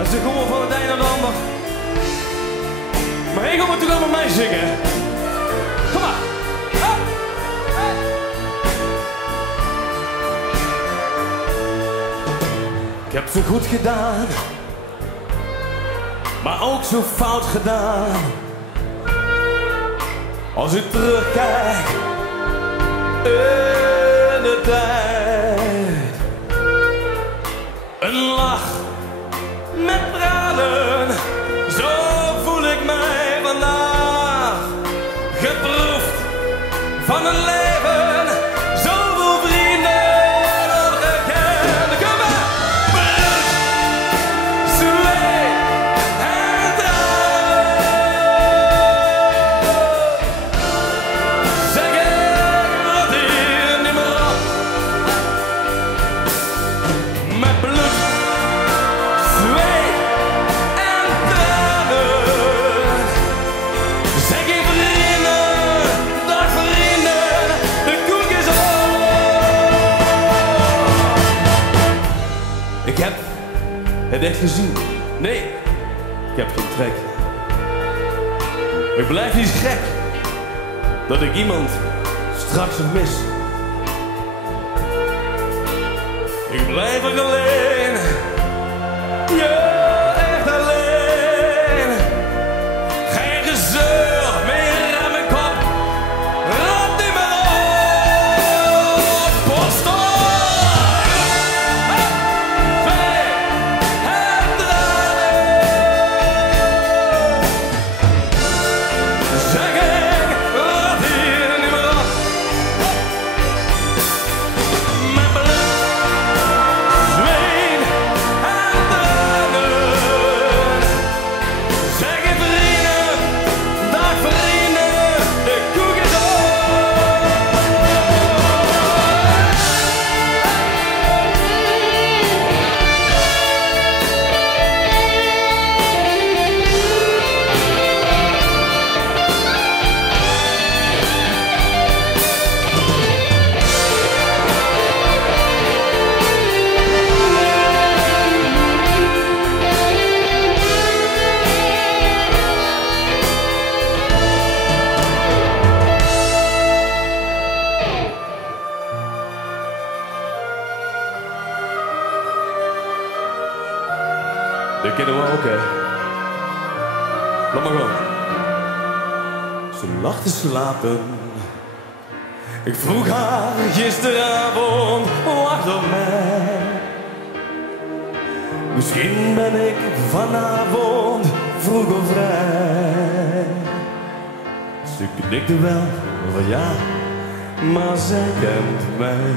Dat is de gommel van het een en het ander. Maar hij gaat toch allemaal mee zingen. Kom maar. Ik heb zo goed gedaan, maar ook zo fout gedaan. Als ik terugkijk in de tijd. Een lach met tranen, zo voel ik mij vandaag. Geproefd van een leven, zoveel vrienden nog gekend. Kom maar! Bloed, zweet en tranen. Zeg ik dat hier niet meer op. Met bloed, zweet en tranen. Zeg ik vrienden, dag vrienden, de koek is op. Ik heb het echt gezien. Nee, ik heb geen trek. Ik blijf niet gek dat ik iemand straks nog mis. Ik blijf er alleen. Ja, echt alleen. Geen gezeur meer aan mijn kop. Rot niet meer op. Post op. Vee en tranen. Zeg ik, rot hier niet meer op. Met bloed, zweet en tranen. Zeg ik vrienden, dag vrienden, de koek is op. Dat kennen we ook, hè? Laat maar gewoon. Ze lag te slapen. Ik vroeg haar gisteravond, wacht op mij. Misschien ben ik vanavond vroeg of vrij. Ze knikte wel van ja, maar zij kent mij.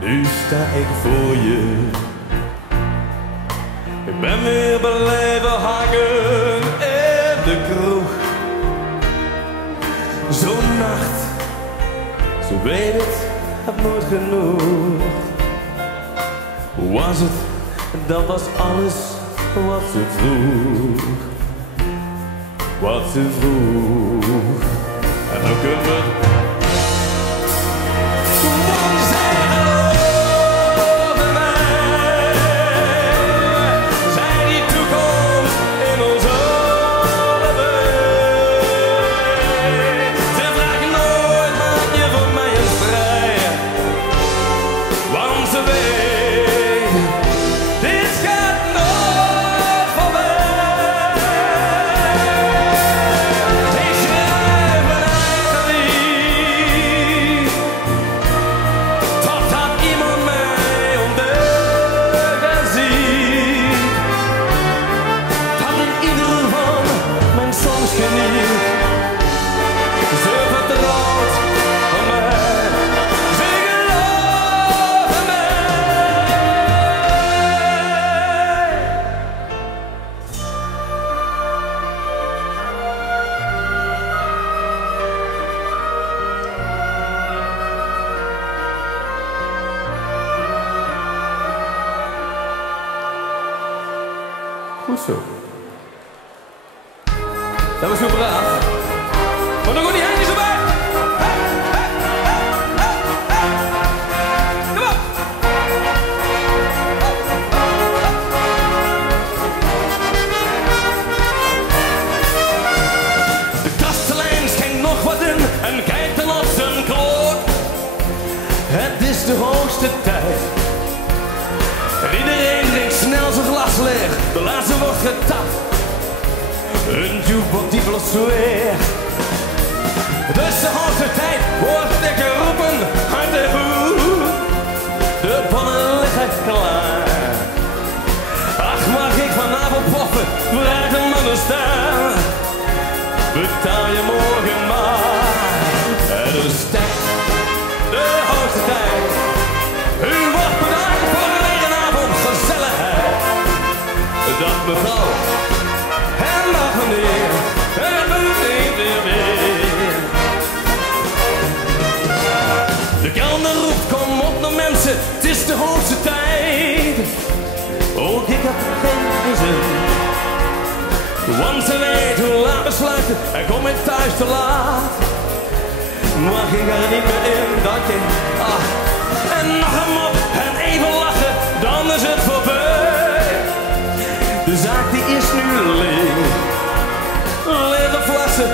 Nu sta ik voor je. Ik ben weer blijven hangen in de kroeg. Zo'n nacht, ze weet het, heb nooit genoeg. Hoe was het? Dat was alles wat ze vroeg. Wat ze vroeg. En dan kunnen we goed zo. Dat was zo braaf. Maar dan gaat die handjes erbij. Kom op. de hoogste tijd. Iedereen drinkt snel zijn glas leeg, de laatste wordt getapt. Een jukebox die blost weer. Dus de hoogste tijd wordt ik geroepen uit de hoek. De pannen liggen klaar. Ach, mag ik vanavond poffen, vraagt de mannen staan. Betaal je morgen maar. Het is tijd, de hoogste tijd. U wordt bedankt voor een avond gezelligheid. Dag mevrouw, en dag meneer, en meteen weer. De kelner roept, kom op nog mensen, het is de hoogste tijd. Ook ik heb geen zin, want ze weet hoe laat besluiten en kom ik thuis te laat. Mag ik er niet meer in, dank je. En nog hem op en even lachen, dan is het voorbij. De zaak die is nu leeg. Lege flessen